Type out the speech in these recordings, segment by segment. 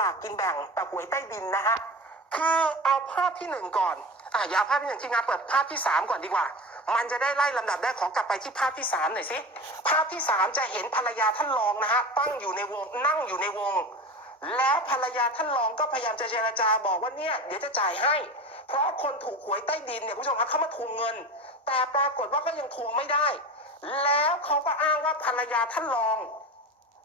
ลากกินแบ่งแต่หวยใต้ดินนะฮะคือเอาภาพที่หนึ่งก่อนอะอย่าภาพที่หนึ่งทีมงานเปิดภาพที่สามก่อนดีกว่า มันจะได้ไล่ลำดับได้ขอกลับไปที่ภาพที่สามหน่อยสิภาพที่สามจะเห็นภรรยาท่านรองนะฮะตั้งอยู่ในวงนั่งอยู่ในวง แล้วภรรยาท่านรองก็พยายามจะเจรจาบอกว่าเนี่ยเดี๋ยวจะจ่ายให้ เพราะคนถูกหวยใต้ดินเนี่ยคุณผู้ชมครับเขามาทวงเงิน แต่ปรากฏว่าก็ยังทวงไม่ได้ แล้วเขาก็อ้างว่าภรรยาท่านรอง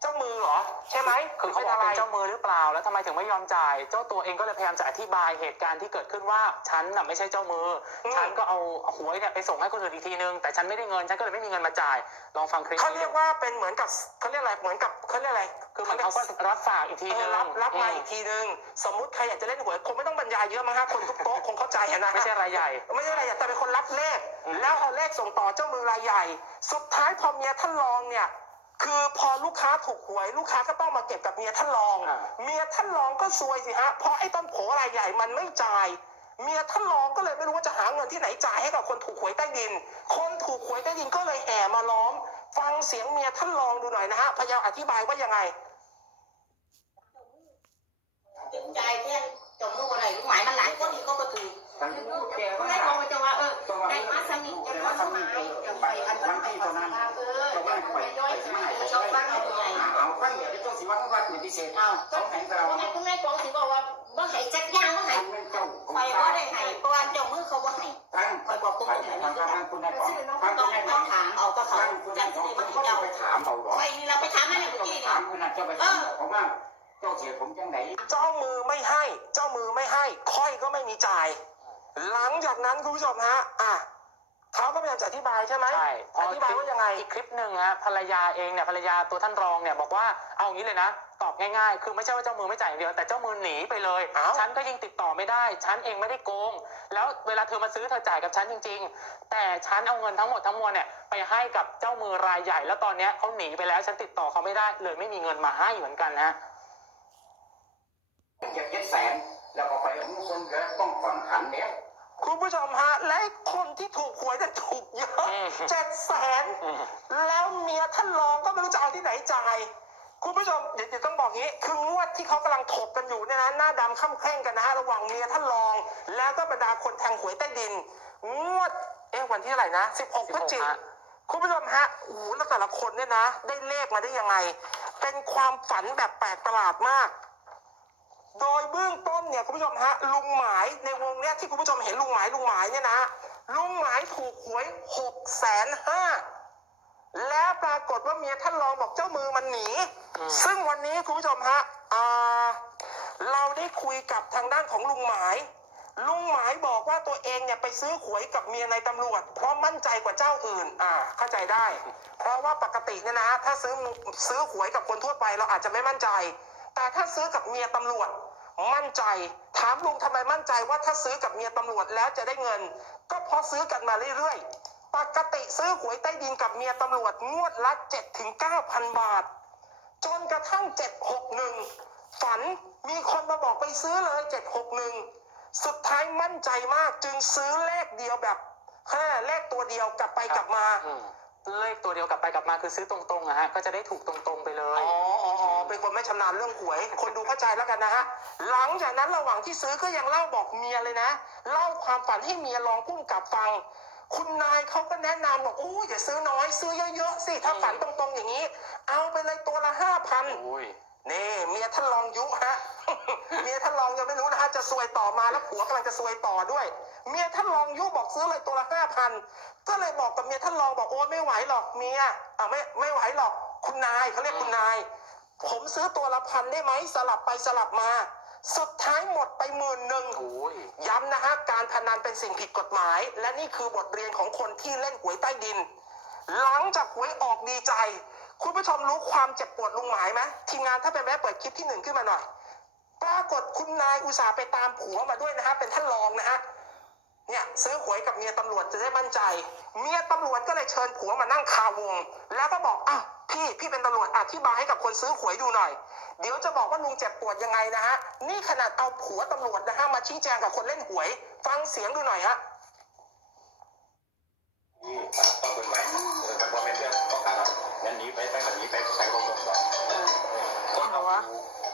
เจ้ามือเหรอ ใช่ไหมคือเขาบอกเป็นเจ้ามือหรือเปล่า แล้วทำไมถึงไม่ยอมจ่าย เจ้าตัวเองก็เลยพยายามจะอธิบายเหตุการณ์ที่เกิดขึ้นว่าฉันน่ะไม่ใช่เจ้ามืออมฉันก็เอาหวยเนี่ยไปส่งให้คนอื่นอีกทีนึง แต่ฉันไม่ได้เงิน ฉันก็เลยไม่มีเงินมาจ่าย ลองฟังคลิปเขาเรียกว่าเป็นเหมือนกับเขาเรียกอะไร เหมือนกับเขาเรียกอะไร คือเหมันเขาก็รับฝากอีกทีเอนึองรับรับมาอีกทีนึง สมมุติใครอยากจะเล่นหวยคงไม่ต้องบรรยายเยอะมั้งฮะ คนทุกโต๊ะคงเข้าใจอะนะฮะไม่ใช่รายใหญ่ ไม่ใช่อะไรอะแต่เป็นคนรับเลขอืมแล้วเอาเลขส่งต่อเจ้ามือรายใหญ่ สุดท้ายพอเมียท่านรองเนี่ย คือพอลูกค้าถูกหวยลูกค้าก็ต้องมาเก็บกับเมียท่านรอง อ่า เมียท่านรองก็ซวยสิฮะเพราะไอ้ต้นโผรายใหญ่มันไม่จ่าย เมียท่านรองก็เลยไม่รู้ว่าจะหาเงินที่ไหนจ่ายให้กับคนถูกหวยใต้ดิน คนถูกหวยใต้ดินก็เลยแห่มาล้อม ฟังเสียงเมียท่านรองดูหน่อยนะฮะพยายามอธิบายว่ายังไง ถึงใจแท่งจมลูกอะไรลูกหมายมันหลายคนอีกก็ก็ถือ ทั้งแก็ได้มองจะว่าเออได้มาสนิทจะก็สมัยจะไปอันนั้นไปขอสภาพเออจะไปย่อยสมัยชาวบ้านเอาไงเอาขั้นเดียวที่ต้องสิว่าต้องวัดเป็นพิเศษอ้าวเขาแข่งเราว่าไงคุณแม่กองสิบอกว่าบ่ให้จักย่างบ่ให้ทำเป็นเจ้าได้ให้เพราะว่าเจ้ามือเขาบ่ให้ทั้งคอยบอกตรงทางๆให้ทางมันทางคุณนายของทางคุณนายของถามเอาก็เขาจันางยขสิมามให้เจ้าไปถามเอาหรอคอยนี่เราไปถามแม่เมื่อกี้ถามคุณนายจะไปถามเขาว่างเจ้าเสียผมจังไหนเจ้ามือไม่ให้ เจ้ามือไม่ให้ ค่อยก็ไม่มีจ่าย หลังจากนั้นคุณผู้ชมฮะอะเขาก็พยายามจะอธิบายใช่ไหมใช่พอธิบายว่ายังไง อีกคลิปหนึ่งฮะภรรยาเองเนี่ยภรรยาตัวท่านรองเนี่ยบอกว่าเอาอย่างนี้เลยนะ ตอบง่ายๆ คือไม่ใช่ว่าเจ้ามือไม่จ่ายอย่างเดียวแต่เจ้ามือหนีไปเลยอ้าวฉันก็ยังติดต่อไม่ได้ ฉันเองไม่ได้โกง แล้วเวลาเธอมาซื้อเธอจ่ายกับฉันจริง ๆ แต่ฉันเอาเงินทั้งหมดทั้งมวลเนี่ยไปให้กับเจ้ามือรายใหญ่ แล้วตอนเนี้ยเขาหนีไปแล้วฉันติดต่อเขาไม่ได้เลยไม่มีเงินมาให้เหมือนกันนะอยากเจ็ดแสนแล้วก็ไปเอามุคนก็ต้องผ่อนผันเนี่ย คุณผู้ชมฮะ และคนที่ถูกหวยจะถูกเยอะอืมเจ็ดแสนแล้วเมียท่านรองก็ไม่รู้จะเอาที่ไหนจ่ายคุณผู้ชมเดี๋ยวเดี๋ยวต้องบอกงี้ คืองวดที่เขากำลังถกกันอยู่เนี่ยนะหน้าดำค่ำเคร่งกันนะฮะระหว่างเมียท่านรอง แล้วก็บรรดาคนแทงหวยใต้ดิน งวดเอ๊ะวันที่เท่าไหร่นะ 16พฤศจิกฮะคุณผู้ชมฮะโอ้โหแล้วแต่ละคนเนี่ยนะ ได้เลขมาได้ยังไง เป็นความฝันแบบแปลกประหลาดมาก โดยเบื้องต้นเนี่ยคุณผู้ชมฮะลุงหมายในวงเนี้ยที่คุณผู้ชมเห็นลุงหมายลุงหมายเนี่ยนะลุงหมายถูกหวยหกแสนห้าแล้วปรากฏว่าเมียท่านรองบอกเจ้ามือมันหนีอืมซึ่งวันนี้คุณผู้ชมฮะอ่าเราได้คุยกับทางด้านของลุงหมาย ลุงหมายบอกว่าตัวเองเนี่ยไปซื้อหวยกับเมียในตำรวจ เพราะมั่นใจกว่าเจ้าอื่น อ่า เข้าใจได้ เพราะว่าปกติเนี่ยนะฮะถ้าซื้อซื้อหวยกับคนทั่วไปเราอาจจะไม่มั่นใจ แต่ถ้าซื้อกับเมียตำรวจ มั่นใจ ถามลุงทำไมมั่นใจว่าถ้าซื้อกับเมียตำรวจแล้วจะได้เงิน ก็เพราะซื้อกันมาเรื่อยๆ ปกติซื้อหวยใต้ดินกับเมียตำรวจงวดละ7ถึง9,000บาท จนกระทั่ง 761 ฝันมีคนมาบอกไปซื้อเลย 761 สุดท้ายมั่นใจมากจึงซื้อเลขเดียวแบบห้าเลขตัวเดียวกลับไปกลับมา เลขตัวเดียวกลับไปกลับมาคือซื้อตรงๆอะฮะก็จะได้ถูกตรงๆไปเลย อ๋ออ๋ออ๋อเป็นคนไม่ชำนาญเรื่องหวย คนดูเข้าใจแล้วกันนะฮะ หลังจากนั้นระหว่างที่ซื้อก็ยังเล่าบอกเมียเลยนะ เล่าความฝันให้เมียลองพุ่งกลับฟัง คุณนายเขาก็แนะนำบอกโอ้ยอย่าซื้อน้อย ซื้อเยอะๆสิ ถ้าฝันตรงๆอย่างนี้ เอาไปเลยตัวละห้าพัน อุ้ย นี่เมียท่านรองยุฮะ เมียท่านรองยังไม่รู้นะฮะจะซวยต่อมาแล้วผัวกำลังจะซวยต่อด้วย เมียท่านรองยุบอกซื้อเลยตัวละห้าพันก็เลยบอกกับเมียท่านรองบอกโอ้ไม่ไหวหรอกเมียอ่าไม่ไม่ไหวหรอกคุณนายเขาเรียกคุณนาย ผมซื้อตัวละพันได้ไหมสลับไปสลับมา สุดท้ายหมดไปหมื่นหนึ่งอุ้ยย้ำนะฮะการพนันเป็นสิ่งผิดกฎหมาย และนี่คือบทเรียนของคนที่เล่นหวยใต้ดิน หลังจากหวยออกดีใจ คุณผู้ชมรู้ความเจ็บปวดลุงหมายไหมทีมงานถ้าเป็นแม่เปิดคลิปที่หนึ่งขึ้นมาหน่อย ปรากฏคุณนายอุตส่าห์ไปตามผัวมาด้วยนะฮะเป็นท่านรองนะฮะ เนี่ยซื้อหวยกับเมียตำรวจจะได้มั่นใจ เมียตำรวจก็เลยเชิญผัวมานั่งคาวง แล้วก็บอกอ้าวพี่พี่เป็นตำรวจอธิบายให้กับคนซื้อหวยดูหน่อย เดี๋ยวจะบอกว่าลุงเจ็บปวดยังไงนะฮะ นี่ขนาดเอาผัวตำรวจนะฮะมาชี้แจงกับคนเล่นหวย ฟังเสียงดูหน่อยฮะนี่ต้องเป็นใหม่เออมันพอเป็นเรื่องของการงั้นหนีไปตั้งแต่นี้ไปใส่ลมก่อนคนเอาวะ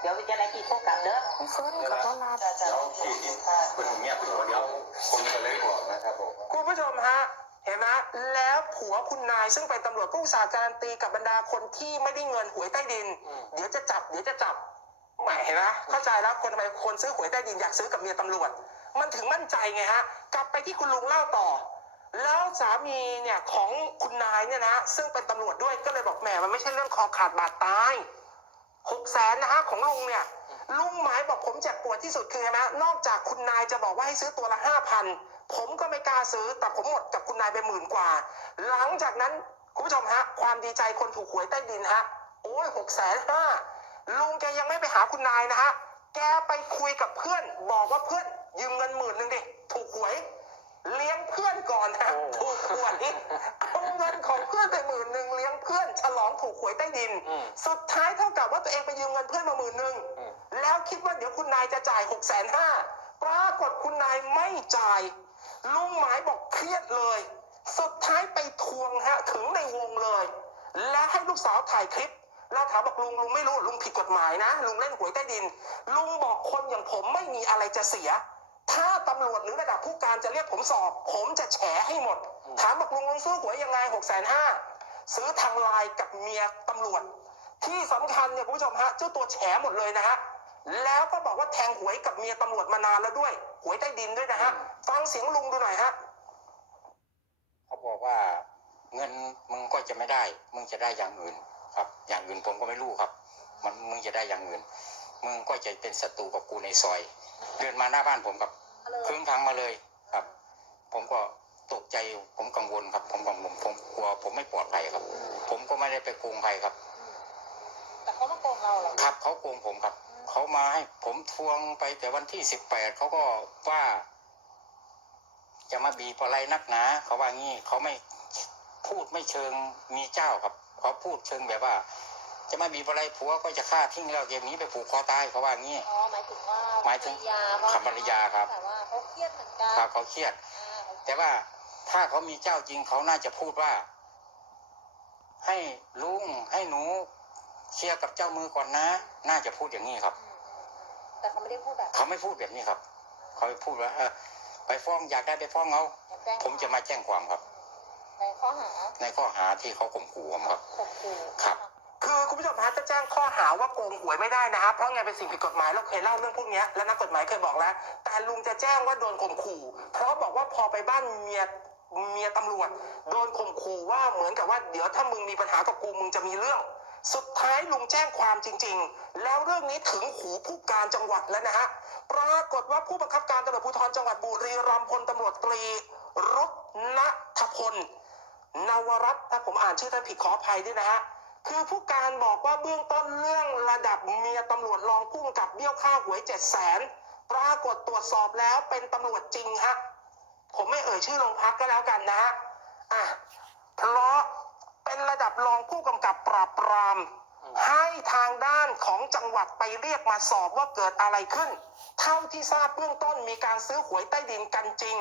เดี๋ยวจะได้พี่โทรกลับเด้อสวัสดีขอต้อนรับจะจะเดี๋ยวที่คนเงียบตัวเดียวผมก็เลยบอกนะครับผม คุณผู้ชมฮะ เห็นไหมแล้วผัวคุณนายซึ่งเป็นตำรวจผู้อุตสาห์การันตีกับบรรดาคนที่ไม่ได้เงินหวยใต้ดิน อืม เดี๋ยวจะจับ เดี๋ยวจะจับแหมเห็นไหมเข้าใจแล้วคนทำไมคนซื้อหวยใต้ดินอยากซื้อกับเมียตำรวจ มันถึงมั่นใจไงฮะ กลับไปที่คุณลุงเล่าต่อ แล้วสามีเนี่ยของคุณนายเนี่ยนะซึ่งเป็นตำรวจด้วยก็เลยบอกแหมมันไม่ใช่เรื่องคอขาดบาดตาย หกแสนนะฮะของลุงเนี่ยลุงหมายบอกผมเจ็บปวดที่สุดคือไงนะนอกจากคุณนายจะบอกว่าให้ซื้อตัวละห้าพันผมก็ไม่กล้าซื้อ แต่ผมหมดกับคุณนายไปหมื่นกว่า หลังจากนั้นคุณผู้ชมฮะ ความดีใจคนถูกหวยใต้ดินฮะ โอ้ยหกแสนห้าลุงแกยังไม่ไปหาคุณนายนะฮะ แกไปคุยกับเพื่อน บอกว่าเพื่อนยืมเงินหมื่นหนึ่งดิ ถูกหวย เลี้ยงเพื่อนก่อนฮะถูกหวยเอาเงินของเพื่อนไปหมื่นหนึ่งเลี้ยงเพื่อนฉลองถูกหวยใต้ดินอืมสุดท้ายเท่ากับว่าตัวเองไปยืมเงินเพื่อนมาหมื่นหนึ่งอืมแล้วคิดว่าเดี๋ยวคุณนายจะจ่ายหกแสนห้าปรากฏคุณนายไม่จ่าย ลุงหมายบอกเครียดเลย สุดท้ายไปทวงฮะถึงในวงเลย และให้ลูกสาวถ่ายคลิปแล้วถามบอกลุงลุงไม่รู้ลุงผิดกฎหมายนะ ลุงเล่นหวยใต้ดิน ลุงบอกคนอย่างผมไม่มีอะไรจะเสีย ถ้าตำรวจหรือระดับผู้การจะเรียกผมสอบ ผมจะแฉให้หมด ถามบอกลุงลุงซื้อหวยยังไงหกแสนห้าซื้อทางไลน์กับเมียตำรวจ ที่สำคัญเนี่ยคุณผู้ชมฮะเจ้าตัวแฉหมดเลยนะฮะแล้วก็บอกว่าแทงหวยกับเมียตำรวจมานานแล้วด้วย หวยใต้ดินด้วยนะฮะ ฟังเสียงลุงดูหน่อยฮะเขาบอกว่าเงินมึงก็จะไม่ได้ มึงจะได้อย่างอื่น ครับ อย่างอื่นผมก็ไม่รู้ครับ มันมึงจะได้อย่างอื่น มึงก็จะเป็นศัตรูกับกูในซอย เดินมาหน้าบ้านผมกับเครื่องทางมาเลยครับ ผมก็ตกใจผมกังวลครับ ผมกังวลผมกลัว ผมไม่ปลอดภัยครับ ผมก็ไม่ได้ไปโกงใครครับ แต่เขามาโกงเราเหรอครับเขาโกงผมครับเขามาให้ผมทวงไปแต่วันที่สิบแปดเขาก็ว่า จะมาบีบอะไรนักหนาเขาว่างี้เขาไม่พูดไม่เชิงมีเจ้าครับเขาพูดเชิงแบบว่า จะมาบีบอะไรผัวก็จะฆ่าทิ้งแล้วเกมนี้ไปผูกคอตายเขาว่างี้ อ๋อหมายถึงว่าหมายถึงภรรยาเพราะครับภรรยาครับ แต่ว่าเขาเครียดเหมือนกันครับเขาเครียด อ่าแต่ว่าถ้าเขามีเจ้าจริงเขาน่าจะพูดว่า ให้ลุงให้หนูเคลียร์กับเจ้ามือก่อนนะ น่าจะพูดอย่างนี้ครับอืมอืมแต่เขาไม่ได้พูดแบบเขาไม่พูดแบบนี้ครับเขาพูดว่าเออไปฟ้องอยากได้ไปฟ้องเอาแจ้งผมจะมาแจ้งความครับ ในข้อหาในข้อหาที่เขาข่มขู่ผมครับ ข่มขู่ครับ คือคุณผู้ชมฮะจะแจ้งข้อหาว่าโกงหวยไม่ได้นะครับเพราะไงเป็นสิ่งผิดกฎหมายเราเคยเล่าเรื่องพวกนี้และนักกฎหมายเคยบอกแล้ว แต่ลุงจะแจ้งว่าโดนข่มขู่เพราะบอกว่าพอไปบ้านเมียเมียตำรวจโดนข่มขู่ว่าเหมือนกับว่าเดี๋ยวถ้ามึงมีปัญหากับกูมึงจะมีเรื่อง สุดท้ายลุงแจ้งความจริง ๆ แล้วเรื่องนี้ถึงหูผู้การจังหวัดแล้วนะฮะปรากฏว่าผู้บังคับการตำรวจภูธรจังหวัดบุรีรัมย์พลตำรวจตรีรุณทพลนวรัตน์ถ้าผมอ่านชื่อท่านผิดขออภัยด้วยนะฮะ คือผู้การบอกว่าเบื้องต้นเรื่องระดับเมียตำรวจรองผู้กำกับเบี้ยวค่าหวยเจ็ดแสนปรากฏตรวจสอบแล้วเป็นตำรวจจริงฮะผมไม่เอ่ยชื่อโรงพักก็แล้วกันนะฮะอะเพราะเป็นระดับรองผู้กำกับปราบปราม ให้ทางด้านของจังหวัดไปเรียกมาสอบว่าเกิดอะไรขึ้น เท่าที่ทราบเบื้องต้นมีการซื้อหวยใต้ดินกันจริง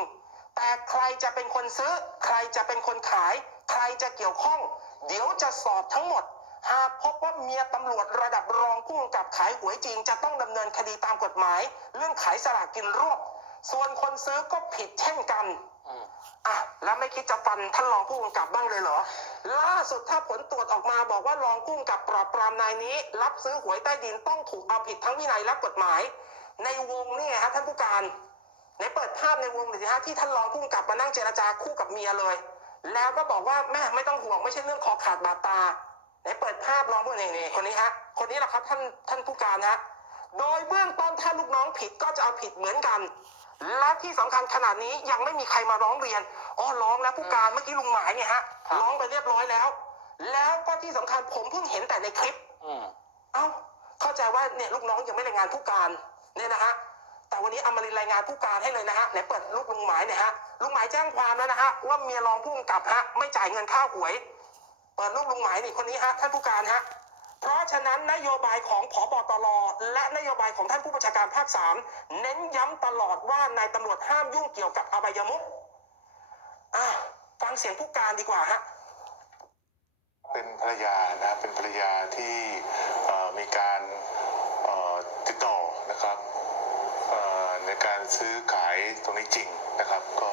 แต่ใครจะเป็นคนซื้อ ใครจะเป็นคนขาย ใครจะเกี่ยวข้อง เดี๋ยวจะสอบทั้งหมด หากพบว่าเมียตำรวจระดับรองผู้กำกับขายหวยจริง จะต้องดำเนินคดีตามกฎหมาย เรื่องขายสลากกินรวบส่วนคนซื้อก็ผิดเช่นกันอืมอะแล้วไม่คิดจะฟันท่านรองผู้กำกับบ้างเลยเหรอ ล่าสุดถ้าผลตรวจออกมาบอกว่ารองผู้กำกับปราบปรามนายนี้ รับซื้อหวยใต้ดินต้องถูกเอาผิดทั้งวินัยและกฎหมาย ในวงนี่ไงฮะท่านผู้การไหนเปิดภาพในวงหน่อยสิฮะที่ท่านรองผู้กำกับมานั่งเจรจาคู่กับเมียเลย แล้วก็บอกว่าแม่ไม่ต้องห่วงไม่ใช่เรื่องคอขาดบาดตา ไหนเปิดภาพรองผู้นี่นี่คนนี้ฮะ คนนี้แหละครับท่านท่านผู้การฮะ โดยเบื้องต้นถ้าลูกน้องผิดก็จะเอาผิดเหมือนกัน และที่สำคัญขนาดนี้ยังไม่มีใครมาร้องเรียน อ๋อร้องแล้วผู้การเมื่อกี้ลุงหมายเนี่ยฮะครับร้องไปเรียบร้อยแล้ว แล้วก็ที่สำคัญผมเพิ่งเห็นแต่ในคลิปอืมเอ้า เข้าใจว่าเนี่ยลูกน้องยังไม่รายงานผู้การเนี่ยนะฮะ แต่วันนี้อมรินทร์รายงานผู้การให้เลยนะฮะ ไหนเปิดลูกลุงหมายเนี่ยฮะ ลุงหมายแจ้งความแล้วนะฮะว่าเมียรองผู้กำกับฮะไม่จ่ายเงินค่าหวย เปิดลูกลุงหมายนี่คนนี้ฮะท่านผู้การฮะเพราะฉะนั้นนโยบายของผบตรและนโยบายของท่านผู้บัญชาการภาคสามเน้นย้ำตลอดว่านายตำรวจห้ามยุ่งเกี่ยวกับอบายมุขฟังเสียงผู้การดีกว่าฮะเป็นภรรยานะเป็นภรรยาที่มีการติดต่อนะครับในการซื้อขายตรงนี้จริงนะครับ ก็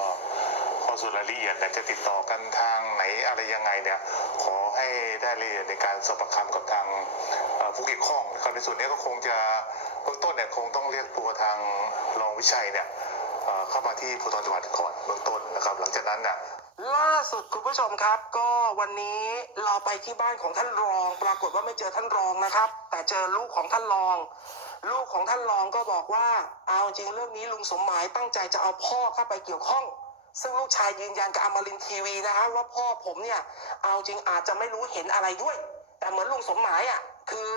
ข้อส่รายละเอียดเนี่ยจะติดต่อกันทางไหนอะไรยังไงเนี่ยขอให้ได้รายละเอียดในการสอบปากคำกับทางผู้เกี่ยวข้องนะครับในส่วนนี้ก็คงจะเบื้องต้นเนี่ยคงต้องเรียกตัวทางรองวิชัยเนี่ยเอ่อเข้ามาที่ภูธรจังหวัดก่อนเบื้องต้นนะครับหลังจากนั้นเนี่ยล่าสุดคุณผู้ชมครับ ก็วันนี้เราไปที่บ้านของท่านรอง ปรากฏว่าไม่เจอท่านรองนะครับ แต่เจอลูกของท่านรอง ลูกของท่านรองก็บอกว่า เอาจริงเรื่องนี้ลุงสมหมายตั้งใจจะเอาพ่อเข้าไปเกี่ยวข้อง ซึ่งลูกชายยืนยันกับอมรินทีวีนะฮะว่าพ่อผมเนี่ย เอาจริงอาจจะไม่รู้เห็นอะไรด้วย แต่เหมือนลุงสมหมายอะคือ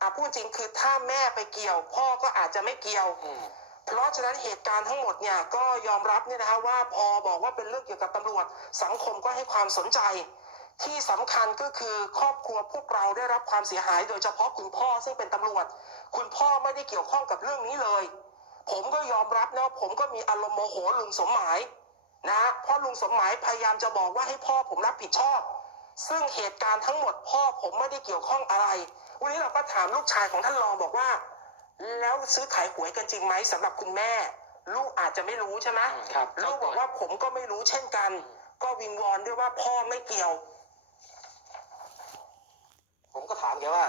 อะพูดจริงคือถ้าแม่ไปเกี่ยว พ่อก็อาจจะไม่เกี่ยว เพราะฉะนั้นเหตุการณ์ทั้งหมดเนี่ยก็ยอมรับเนี่ยนะฮะว่าพอบอกว่าเป็นเรื่องเกี่ยวกับตำรวจ สังคมก็ให้ความสนใจ ที่สำคัญก็คือครอบครัวพวกเราได้รับความเสียหาย โดยเฉพาะคุณพ่อซึ่งเป็นตำรวจ คุณพ่อไม่ได้เกี่ยวข้องกับเรื่องนี้เลย ผมก็ยอมรับนะว่าผมก็มีอารมณ์โมโหลุงสมหมาย นะเพราะลุงสมหมายพยายามจะบอกว่าให้พ่อผมรับผิดชอบ ซึ่งเหตุการณ์ทั้งหมดพ่อผมไม่ได้เกี่ยวข้องอะไร วันนี้เราก็ถามลูกชายของท่านรองบอกว่า แล้วซื้อขายหวยกันจริงไหมสำหรับคุณแม่ ลูกอาจจะไม่รู้ใช่ไหมครับลูกบอกว่าผมก็ไม่รู้เช่นกัน ก็วิงวอนด้วยว่าพ่อไม่เกี่ยว ผมก็ถามแกว่า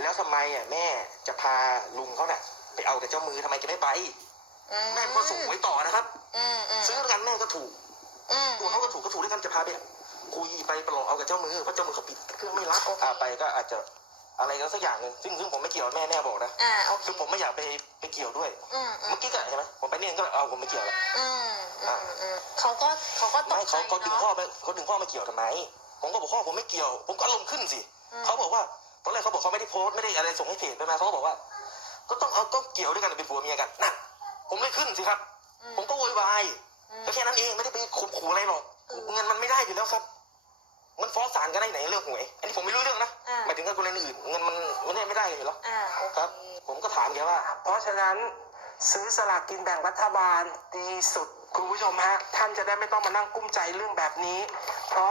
แล้วทำไมอะแม่จะพาลุงเขาเนี่ยไปเอากับเจ้ามือทำไมแกไม่ไปแม่ก็ส่งไว้ต่อนะครับอืมอืม ซื้อด้วยกันแม่ก็ถูกอืมตัวเขาก็ถูกก็ถูกด้วยกันจะพาไปคุยไปประหลอกเอากับเจ้ามือเพราะเจ้ามือเขาปิดเครื่องไม่รับอ่าไปก็อาจจะอะไรกันสักอย่างหนึ่งซึ่งซึ่งผมไม่เกี่ยวแม่แม่บอกนะอ่าโอเคคือผมไม่อยากไปไปเกี่ยวด้วยอืมอืมเมื่อกี้ก็ใช่ไหมผมไปเนี่ยก็เอาผมไม่เกี่ยวแล้วอืมอืมอืมเขาก็เขาก็ตกไม่ใจเขาเขาดึงพ่อเนาะไปเขาดึงพ่อมาเกี่ยวทำไมผมก็บอกพ่อผมไม่เกี่ยว ผมก็อารมณ์ขึ้นสิอืมเขาบอกว่าตอนแรกเขาบอกเขาไม่ได้โพสต์ไม่ได้อะไรส่งให้เพจไปมาเขาก็บอกว่า ก็ต้องเอาก็เกี่ยวด้วยกันเป็นผัวเมียกันนั่นผมเลยขึ้นสิครับอืม ผมก็โวยวายอืมก็แค่นั้นเองไม่ได้ไปข่มขู่อะไรหรอกเงินมันไม่ได้อยู่แล้วครับ มันฟ้องศาลกันได้ไหนเรื่องหวยอันนี้ผมไม่รู้เรื่องนะอ่าหมายถึงกับกรณีอื่นเงินมันมันไม่ได้อยู่แล้วอ่าโอเคครับ ผมก็ถามแกว่า เพราะฉะนั้นซื้อสลากกินแบ่งรัฐบาลดีสุด คุณผู้ชมฮะ ท่านจะได้ไม่ต้องมานั่งกุ้มใจเรื่องแบบนี้เพราะ